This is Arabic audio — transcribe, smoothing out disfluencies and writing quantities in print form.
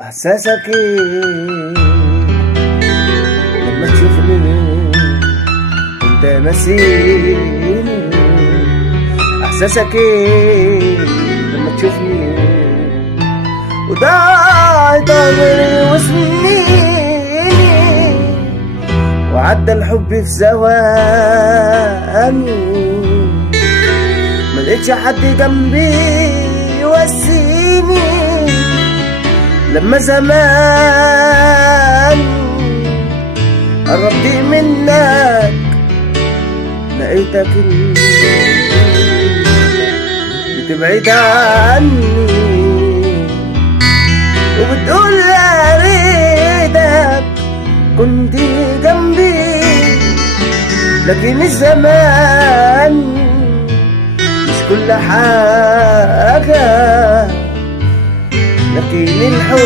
احساسك ايه لما تشوفني وانت ناسيني؟ احساسك ايه لما تشوفني وضاعت عمري وسنيني وعدى الحب في ثواني، ملقتش حد جنبي يواسيني لما زمان قربت منك لقيتك بتبعد عني وبتقول يا ريتك كنت جنبي، لكن الزمان مش كل حاجة، لكن الحب